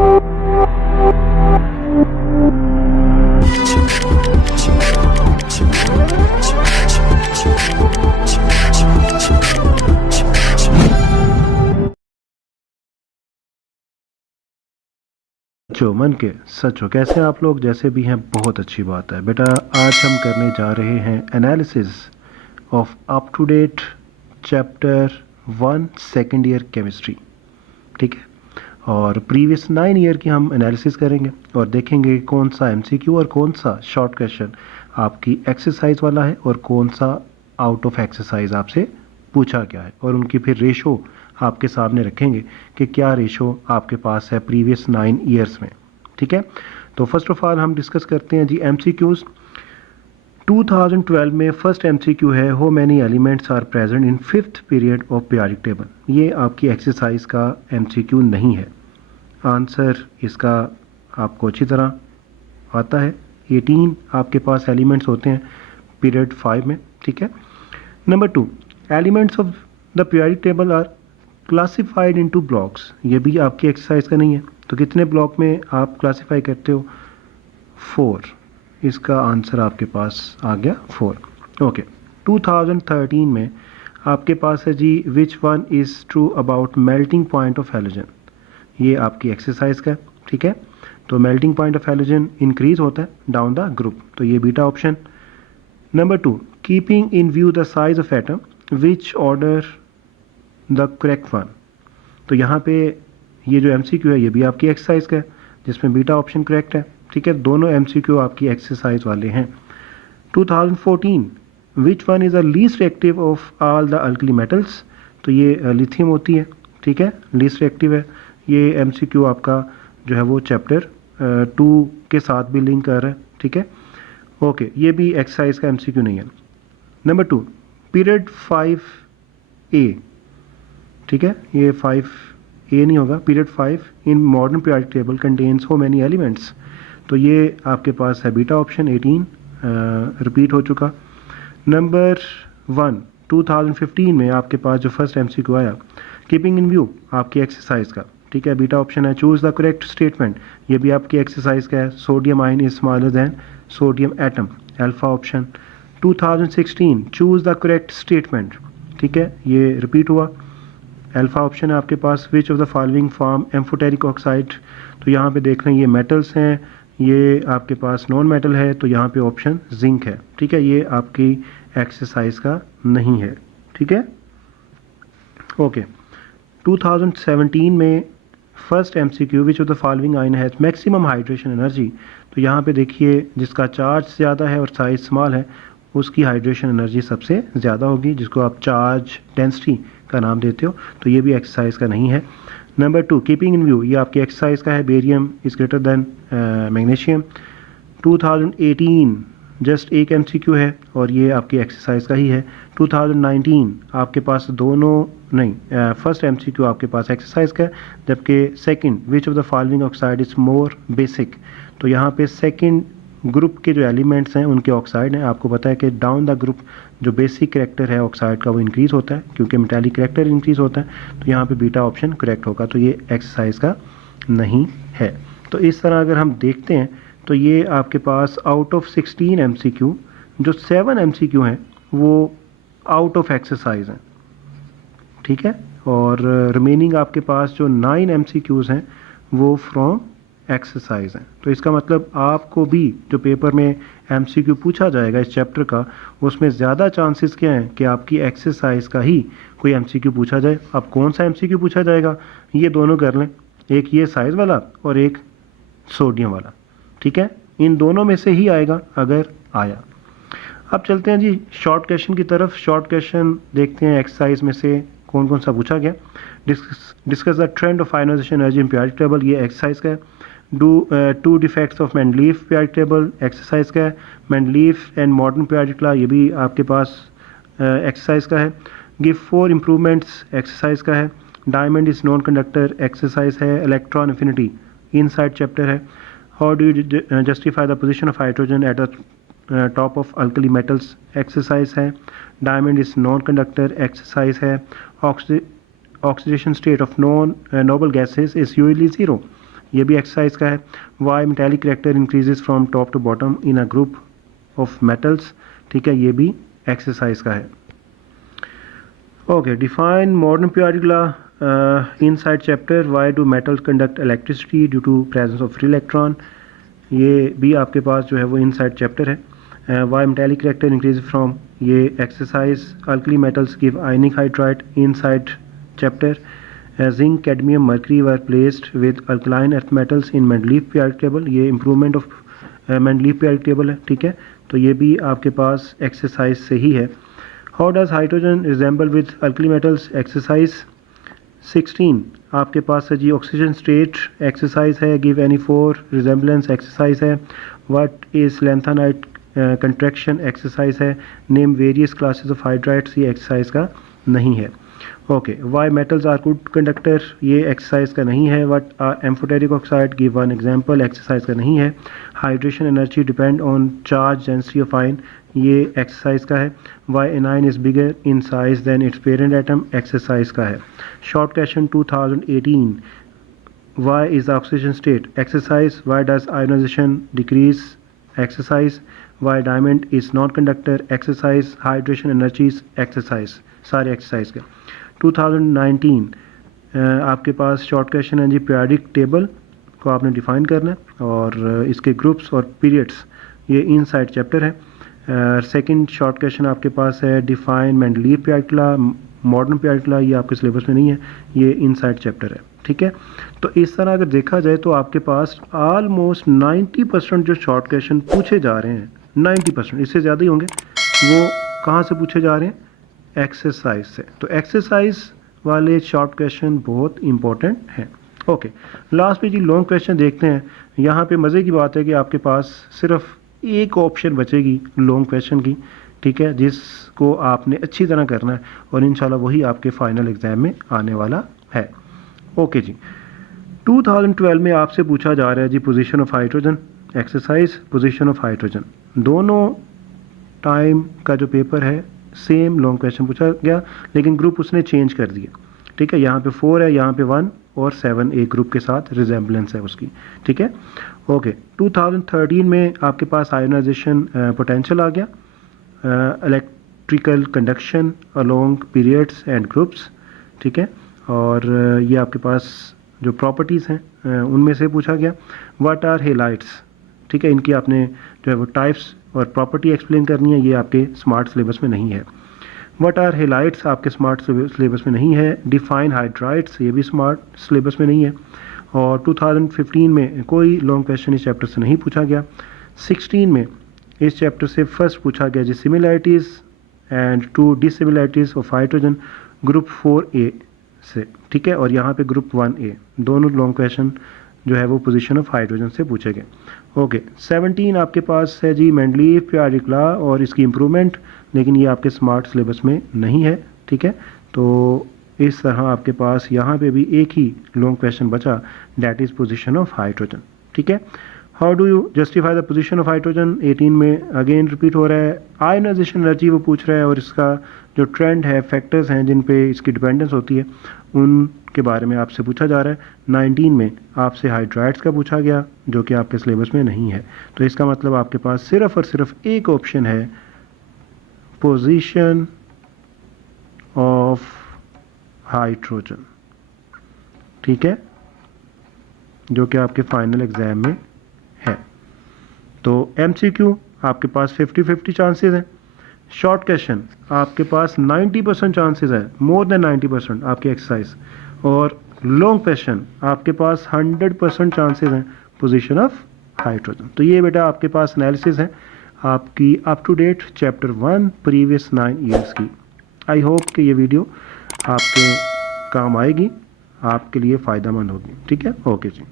जो मन के सच हो, कैसे हैं आप लोग? जैसे भी हैं बहुत अच्छी बात है बेटा। आज हम करने जा रहे हैं analysis of up to date chapter 1 second year chemistry, ठीक है। और प्रीवियस 9 ईयर की हम एनालिसिस करेंगे और देखेंगे कौन सा एमसीक्यू और कौन सा शॉर्ट क्वेश्चन आपकी एक्सरसाइज वाला है और कौन सा आउट ऑफ एक्सरसाइज आपसे पूछा गया है, और उनकी फिर रेशो आपके सामने रखेंगे कि क्या रेशो आपके पास है प्रीवियस 9 ईयर्स में, ठीक है। तो फर्स्ट ऑफ ऑल हम डिस्कस करते हैं जी एमसीक्यूज। 2012 में फर्स्ट एमसीक्यू है, how many elements are present in 5th period of periodic table. ये आपकी एक्सरसाइज का एमसीक्यू नहीं है। आंसर इसका आपको अच्छी तरह आता है। 18 आपके पास एलिमेंट्स होते हैं पीरियड 5 में, ठीक है। Number 2, elements of the periodic table are classified into blocks. ये भी आपकी एक्सरसाइज का नहीं है। तो कितने ब्लॉक में आप क्लासिफाई करते हो? 4। इसका आंसर आपके पास आ गया 4। ओके। 2013 में आपके पास है जी which one is true about melting point of halogen. ये आपकी एक्सरसाइज का, ठीक है। तो melting point of halogen increase होता है डाउन द ग्रुप, तो ये beta option. Number 2, keeping in view the size of atom which order the correct one. तो यहाँ पे ये जो एमसीक्यू है ये भी आपकी एक्सरसाइज का है जिसमें बीटा ऑप्शन करेक्ट है, ठीक है। दोनों एमसीक्यू आपकी एक्सरसाइज वाले हैं। 2014, विच one is the least reactive of all the alkali metals. तो ये लिथियम होती है, ठीक है, लीस्ट रिएक्टिव है। ये एमसीक्यू आपका जो है वो चैप्टर 2 के साथ भी लिंक कर रहा है, ठीक है। ओके, ये भी एक्सरसाइज का एमसीक्यू नहीं है। नंबर 2, पीरियड 5A, ठीक है, ये 5A नहीं होगा। Period 5 in modern periodic table contains how many elements. तो ये आपके पास है बीटा ऑप्शन 18, रिपीट हो चुका। नंबर 1, 2015 में आपके पास जो फर्स्ट एमसीक्यू आया, कीपिंग इन व्यू आपकी एक्सरसाइज का, ठीक है, बीटा ऑप्शन है। चूज द करेक्ट स्टेटमेंट, ये भी आपकी एक्सरसाइज का है। Sodium ion is smaller than sodium atom, alpha option. 2016, choose the correct statement, ठीक है, ये रिपीट हुआ। अल्फा ऑप्शन है आपके पास। Which of the following form amphoteric oxide. तो यहाँ पे देख लें ये मेटल्स हैं, ये आपके पास नॉन मेटल है, तो यहाँ पे ऑप्शन जिंक है, ठीक है। ये आपकी एक्सरसाइज का नहीं है, ठीक है। ओके। 2017 में first MCQ, which of the following ion has maximum hydration energy. तो यहाँ पे देखिए जिसका चार्ज ज़्यादा है और साइज स्मॉल है उसकी हाइड्रेशन एनर्जी सबसे ज़्यादा होगी, जिसको आप चार्ज डेंसिटी का नाम देते हो। तो ये भी एक्सरसाइज का नहीं है। नंबर 2, कीपिंग इन व्यू, ये आपकी एक्सरसाइज का है। Barium is greater than magnesium. 2018 just एक एमसीक्यू है और ये आपकी एक्सरसाइज का ही है। 2019 आपके पास दोनों नहीं, फर्स्ट एमसीक्यू आपके पास एक्सरसाइज का है, जबकि second, which of the following oxide is more basic. तो यहाँ पे सेकंड ग्रुप के जो एलिमेंट्स हैं उनके ऑक्साइड हैं। आपको पता है कि डाउन द ग्रुप जो बेसिक करेक्टर है ऑक्साइड का वो इंक्रीज होता है क्योंकि मेटालिक करेक्टर इंक्रीज होता है। तो यहाँ पे बीटा ऑप्शन करेक्ट होगा, तो ये एक्सरसाइज का नहीं है। तो इस तरह अगर हम देखते हैं तो ये आपके पास आउट ऑफ 16 एमसीक्यू जो 7 एमसीक्यू हैं वो आउट ऑफ एक्सरसाइज हैं, ठीक है। और रिमेनिंग आपके पास जो 9 एमसीक्यूज़ हैं वो फ्रॉम एक्सरसाइज हैं। तो इसका मतलब आपको भी जो पेपर में एमसीक्यू पूछा जाएगा इस चैप्टर का उसमें ज़्यादा चांसेस क्या हैं कि आपकी एक्सरसाइज का ही कोई एमसीक्यू पूछा जाए। अब कौन सा एमसीक्यू पूछा जाएगा ये दोनों कर लें, एक ये साइज वाला और एक सोडियम वाला, ठीक है। इन दोनों में से ही आएगा अगर आया। अब चलते हैं जी शॉर्ट क्वेश्चन की तरफ। शॉर्ट क्वेश्चन देखते हैं एक्सरसाइज में से कौन कौन सा पूछा गया। Discuss the trend of ionization energy in periodic table, ये एक्सरसाइज का है। Two defects of Mendeleev periodic table, exercise का है। Mendeleev and modern periodic law, ये भी आपके पास एक्सरसाइज का है। गिव 4 इम्प्रूवमेंट्स, एक्सरसाइज का है। Diamond is non conductor, exercise है। इलेक्ट्रॉन इन्फिनिटी इनसाइड चैप्टर है। How do you justify the position of hydrogen at the top of alkali metals, exercise है। Diamond is non conductor, exercise है। Oxidation state of non noble gases is usually 0, ये भी exercise का है। Why metallic character increases from top to bottom in a group of metals, ठीक है, ये भी एक्सरसाइज का है। Okay, define modern periodic law inside chapter why do metals conduct electricity due to presence of free electron, ये भी आपके पास जो है वो इनसाइड चैप्टर है। Why metallic character increase from, ये exercise. Alkali metals give ionic hydride inside chapter. Zinc cadmium mercury were placed with alkaline earth metals in Mendeleev periodic table, ये improvement of Mendeleev periodic table है, ठीक है, तो ये भी आपके पास exercise से ही है। How does hydrogen resemble with alkali metals, exercise 16 आपके पास है जी। ऑक्सीजन स्टेट एक्सरसाइज है। Give any four resemblance exercise है। What is lanthanide contraction exercise है। Name various classes of hydrides, ये एक्सरसाइज का नहीं है। Okay, why metals are good conductor, ये एक्सरसाइज का नहीं है। What are amphoteric oxide, give one example, exercise का नहीं है। Hydration energy depend on charge density of ion, ये एक्सरसाइज का है। Why anion is bigger in size than its parent atom, exercise का है। Short question 2018, why is the oxygen state, exercise. Why does ionization decrease, exercise. Why diamond is not conductor, exercise. Hydration energies, exercise, सारे exercise के। 2019 आपके पास short question है जी। Periodic table को आपने define करना है और इसके ग्रुप्स और पीरियड्स, ये इनसाइड चैप्टर है। सेकंड शॉर्ट क्वेश्चन आपके पास है define Mendeleev periodic law, modern periodic law, ये आपके सिलेबस में नहीं है, ये इनसाइड चैप्टर है, ठीक है। तो इस तरह अगर देखा जाए तो आपके पास ऑलमोस्ट 90% जो शॉर्ट क्वेश्चन पूछे जा रहे हैं, 90%, इससे ज़्यादा ही होंगे, वो कहाँ से पूछे जा रहे हैं, एक्सरसाइज से। तो एक्सरसाइज वाले शॉर्ट क्वेश्चन बहुत इंपॉर्टेंट हैं। ओके, लास्ट पे जी लॉन्ग क्वेश्चन देखते हैं। यहाँ पे मज़े की बात है कि आपके पास सिर्फ एक ऑप्शन बचेगी लॉन्ग क्वेश्चन की, ठीक है, जिसको आपने अच्छी तरह करना है और इंशाल्लाह वही आपके फाइनल एग्जाम में आने वाला है। ओके जी, 2012 में आपसे पूछा जा रहा है जी position of hydrogen, exercise position of hydrogen. दोनों टाइम का जो पेपर है सेम लॉन्ग क्वेश्चन पूछा गया, लेकिन ग्रुप उसने चेंज कर दिए, ठीक है। यहाँ पे 4 है, यहाँ पे 1 और 7 एक ग्रुप के साथ रिजेंबलेंस है उसकी, ठीक है। ओके, 2013 में आपके पास आयोनाइजेशन पोटेंशियल आ गया, electrical conduction along periods and groups, ठीक है, और ये आपके पास जो प्रॉपर्टीज़ हैं उनमें से पूछा गया। व्हाट आर हेलाइट्स, ठीक है, इनकी आपने जो है वो टाइप्स और प्रॉपर्टी एक्सप्लेन करनी है, ये आपके स्मार्ट सिलेबस में नहीं है। व्हाट आर हेलाइट्स आपके स्मार्ट सिलेबस में नहीं है। डिफाइन हाइड्राइड्स, ये भी स्मार्ट सिलेबस में नहीं है। और 2015 में कोई लॉन्ग क्वेश्चन इस चैप्टर से नहीं पूछा गया। 16 में इस चैप्टर से फर्स्ट पूछा गया जी similarities and to dissimilarities of hydrogen, group 4A से, ठीक है, और यहाँ पे ग्रुप 1A, दोनों लॉन्ग क्वेश्चन जो है वो पोजीशन ऑफ हाइड्रोजन से पूछे गए। ओके, 17 आपके पास है जी मेंडलीफ पीरियोडिक लॉ और इसकी इम्प्रूवमेंट, लेकिन ये आपके स्मार्ट सिलेबस में नहीं है, ठीक है। तो इस तरह आपके पास यहाँ पे भी एक ही लॉन्ग क्वेश्चन बचा, that is position of hydrogen, ठीक है। How do you justify the position of hydrogen, 18 में अगेन रिपीट हो रहा है। आयोनाइजेशन एनर्जी वो पूछ रहा है और इसका जो ट्रेंड है, फैक्टर्स हैं जिन पे इसकी डिपेंडेंस होती है, उनके बारे में आपसे पूछा जा रहा है। 19 में आपसे हाइड्राइड्स का पूछा गया जो कि आपके सिलेबस में नहीं है। तो इसका मतलब आपके पास सिर्फ और सिर्फ एक ऑप्शन है, पोजीशन ऑफ हाइड्रोजन, ठीक है, जो कि आपके फाइनल एग्जाम में है। तो MCQ आपके पास 50-50 चांसेस हैं। शॉर्ट क्वेश्चन आपके पास 90% चांसेस है, मोर देन 90% आपकी एक्सरसाइज। और लॉन्ग क्वेश्चन आपके पास 100% चांसेस हैं पोजीशन ऑफ हाइड्रोजन। तो ये बेटा आपके पास एनालिसिस है आपकी up to date chapter 1 previous 9 years की। आई होप कि ये वीडियो आपके काम आएगी, आपके लिए फ़ायदेमंद होगी, ठीक है। ओके जी।